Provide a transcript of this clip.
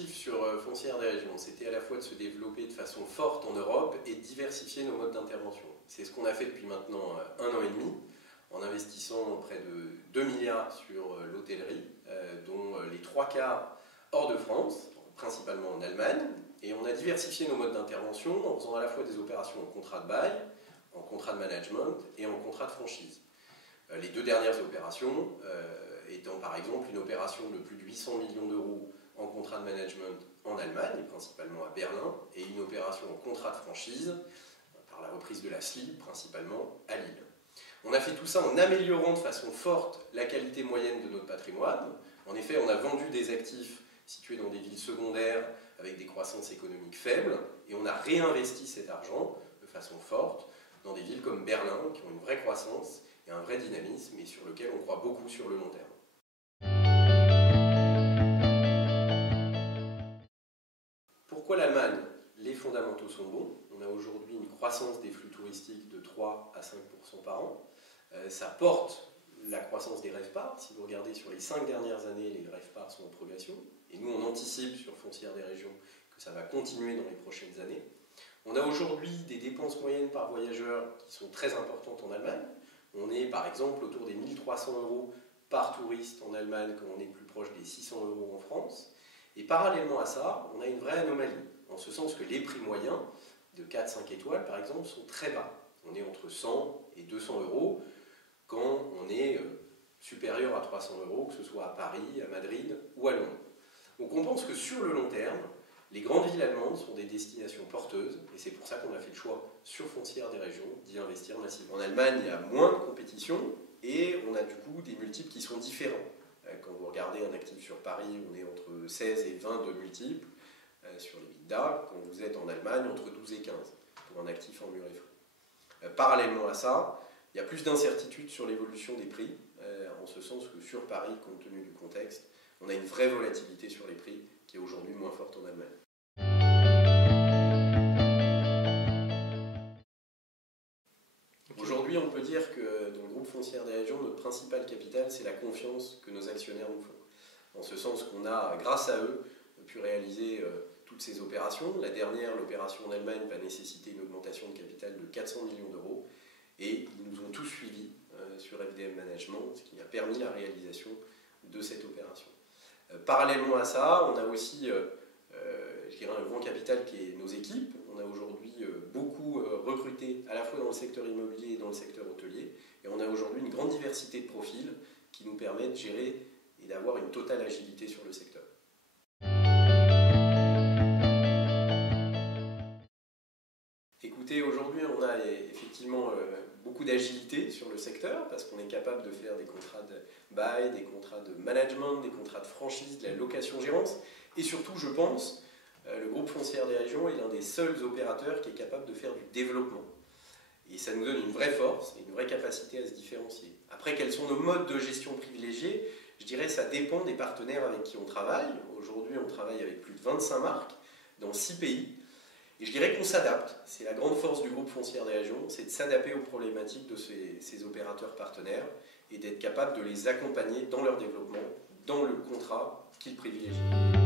objectif sur Foncière des Régions, c'était à la fois de se développer de façon forte en Europe et de diversifier nos modes d'intervention. C'est ce qu'on a fait depuis maintenant 1 an et demi, en investissant près de 2 milliards sur l'hôtellerie, dont les 3/4 hors de France, principalement en Allemagne. Et on a diversifié nos modes d'intervention en faisant à la fois des opérations en contrat de bail, en contrat de management et en contrat de franchise. Les 2 dernières opérations étant par exemple une opération de plus de 800 millions d'euros en contrat de management en Allemagne, principalement à Berlin, et une opération en contrat de franchise, par la reprise de la SLI, principalement à Lille. On a fait tout ça en améliorant de façon forte la qualité moyenne de notre patrimoine. En effet, on a vendu des actifs situés dans des villes secondaires avec des croissances économiques faibles, et on a réinvesti cet argent de façon forte dans des villes comme Berlin, qui ont une vraie croissance et un vrai dynamisme, et sur lequel on croit beaucoup sur le long terme. Pourquoi l'Allemagne? Les fondamentaux sont bons. On a aujourd'hui une croissance des flux touristiques de 3 à 5% par an. Ça porte la croissance des RevPAR. Si vous regardez sur les 5 dernières années, les RevPAR sont en progression. Et nous, on anticipe sur Foncière des Régions que ça va continuer dans les prochaines années. On a aujourd'hui des dépenses moyennes par voyageur qui sont très importantes en Allemagne. On est par exemple autour des 1 300 € par touriste en Allemagne, quand on est plus proche des 600 € en France. Et parallèlement à ça, on a une vraie anomalie, en ce sens que les prix moyens de 4-5 étoiles, par exemple, sont très bas. On est entre 100 et 200 € quand on est supérieur à 300 €, que ce soit à Paris, à Madrid ou à Londres. Donc on pense que sur le long terme, les grandes villes allemandes sont des destinations porteuses, et c'est pour ça qu'on a fait le choix sur Foncière des Régions d'y investir massivement. En Allemagne, il y a moins de compétition, et on a du coup des multiples qui sont différents. Quand vous regardez un actif sur Paris, on est entre 16 et 20 de multiples sur les EBITDA. Quand vous êtes en Allemagne, entre 12 et 15 pour un actif en mur et fond. Parallèlement à ça, il y a plus d'incertitude sur l'évolution des prix, en ce sens que sur Paris, compte tenu du contexte, on a une vraie volatilité sur les prix qui est aujourd'hui moins forte en Allemagne. Aujourd'hui, on peut dire que dans le groupe Foncière des Régions, notre principal capital, c'est la confiance que nos actionnaires nous font. En ce sens qu'on a, grâce à eux, pu réaliser toutes ces opérations. La dernière, l'opération en Allemagne, va nécessiter une augmentation de capital de 400 millions d'euros. Et ils nous ont tous suivis sur FDM Management, ce qui a permis la réalisation de cette opération. Parallèlement à ça, on a aussi je dirais un grand capital qui est nos équipes. On a aujourd'hui beaucoup recruté à la fois dans le secteur immobilier et dans le secteur hôtelier. Et on a aujourd'hui une grande diversité de profils qui nous permet de gérer et d'avoir une totale agilité sur le secteur. Écoutez, aujourd'hui on a effectivement beaucoup d'agilité sur le secteur parce qu'on est capable de faire des contrats de bail, des contrats de management, des contrats de franchise, de la location-gérance. Et surtout, je pense, le groupe Foncière des Régions est l'un des seuls opérateurs qui est capable de faire du développement. Et ça nous donne une vraie force et une vraie capacité à se différencier. Après, quels sont nos modes de gestion privilégiés? Je dirais que ça dépend des partenaires avec qui on travaille. Aujourd'hui, on travaille avec plus de 25 marques dans 6 pays. Et je dirais qu'on s'adapte. C'est la grande force du groupe Foncière des Régions, c'est de s'adapter aux problématiques de ces opérateurs partenaires et d'être capable de les accompagner dans leur développement, dans le contrat qu'ils privilégient.